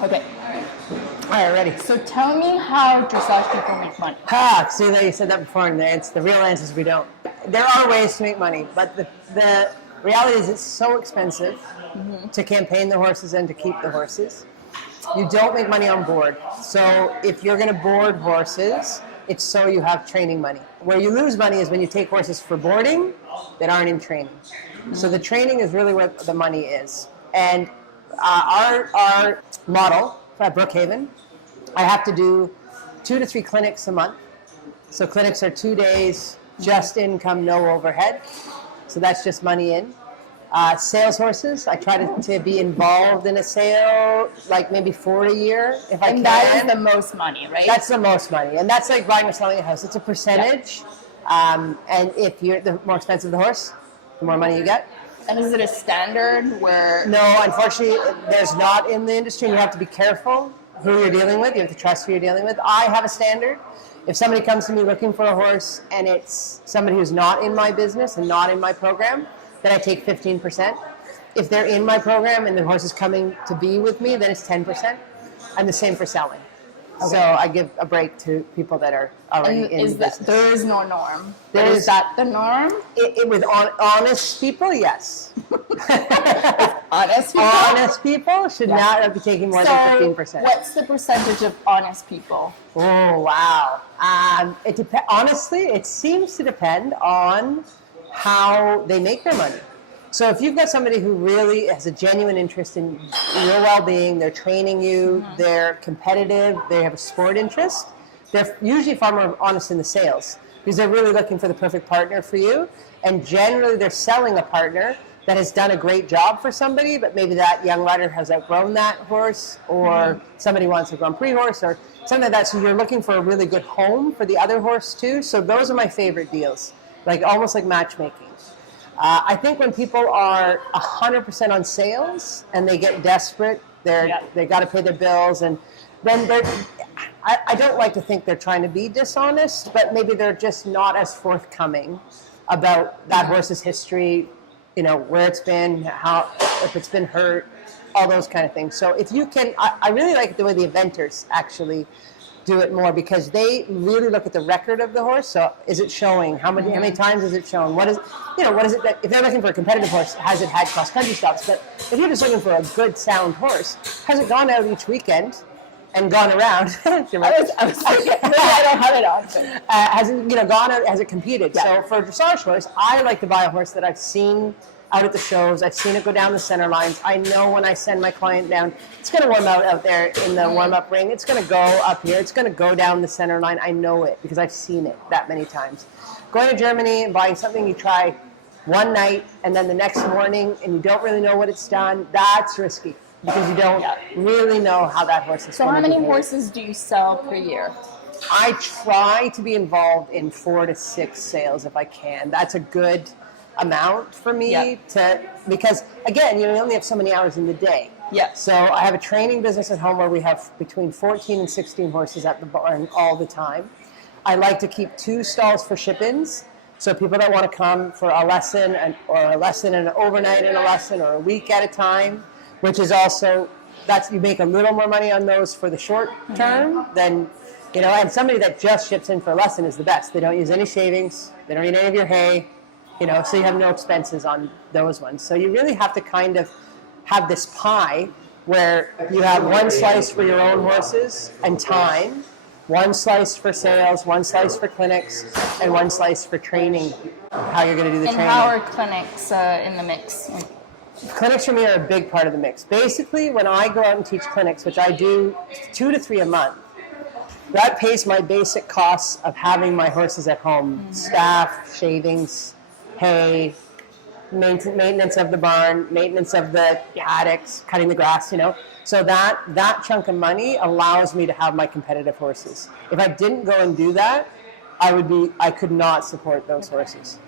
Okay. All right, ready. So tell me how dressage people make money. See, you said that before, and the real answer is we don't. There are ways to make money, but the reality is it's so expensive to campaign the horses and to keep the horses. You don't make money on board. So if you're going to board horses, it's so you have training money. Where you lose money is when you take horses for boarding that aren't in training. So the training is really where the money is. And our model at Brookhaven, I have to do 2 to 3 clinics a month. So clinics are 2 days, just income, no overhead. So that's just money in. Sales horses, I try to be involved in a sale, like maybe 4 a year if I can. And that is the most money, right? That's the most money. And that's like buying or selling a house. It's a percentage. And if you're the more expensive the horse, the more money you get. And is it a standard where... No, unfortunately, there's not in the industry. You have to be careful who you're dealing with. You have to trust who you're dealing with. I have a standard. If somebody comes to me looking for a horse and it's somebody who's not in my business and not in my program, then I take 15%. If they're in my program and the horse is coming to be with me, then it's 10%. And the same for selling. Okay. So I give a break to people that are already in business. There is no norm. Is that the norm? With honest people, yes. Honest people? Honest people should not be taking more than 15%. What's the percentage of honest people? Oh, wow. Honestly, it seems to depend on how they make their money. So if you've got somebody who really has a genuine interest in your well-being, they're training you, they're competitive, they have a sport interest, they're usually far more honest in the sales because they're really looking for the perfect partner for you. And generally they're selling a partner that has done a great job for somebody, but maybe that young rider has outgrown that horse, or somebody wants a Grand Prix horse or something like that. So you're looking for a really good home for the other horse too. So those are my favorite deals, like almost like matchmaking. I think when people are 100% on sales and they get desperate, they got to pay their bills, and then I don't like to think they're trying to be dishonest, but maybe they're just not as forthcoming about that horse's history, where it's been, if it's been hurt, all those kind of things. So if you can, I really like the way the eventers actually do it more, because they really look at the record of the horse. So is it showing? How many times is it shown? What is it that, if they're looking for a competitive horse, has it had cross country stops? But if you're just looking for a good sound horse, has it gone out each weekend and gone around? I don't have it on. Has it gone out? Has it competed? Yeah. So for a dressage horse, I like to buy a horse that I've seen out at the shows. I've seen it go down the center lines. I know when I send my client down, it's going to warm out there in the warm-up ring. It's going to go up here. It's going to go down the center line. I know it because I've seen it that many times. Going to Germany and buying something you try one night and then the next morning and you don't really know what it's done, that's risky because you don't really know how that horse is. So how many horses do you sell per year? I try to be involved in 4 to 6 sales if I can. That's a good amount for me because again, you only have so many hours in the day. Yeah. So I have a training business at home where we have between 14 and 16 horses at the barn all the time. I like to keep 2 stalls for ship-ins. So people that want to come for a lesson and an overnight and a lesson or a week at a time, which is also, you make a little more money on those for the short term than, and somebody that just ships in for a lesson is the best. They don't use any shavings. They don't eat any of your hay. So you have no expenses on those ones. So you really have to kind of have this pie where you have one slice for your own horses and time, one slice for sales, one slice for clinics, and one slice for training, how you're going to do the training. And how are clinics in the mix? Clinics for me are a big part of the mix. Basically, when I go out and teach clinics, which I do 2 to 3 a month, that pays my basic costs of having my horses at home, staff, shavings, hay, maintenance of the barn, maintenance of the paddocks, cutting the grass, So that chunk of money allows me to have my competitive horses. If I didn't go and do that, I could not support those horses.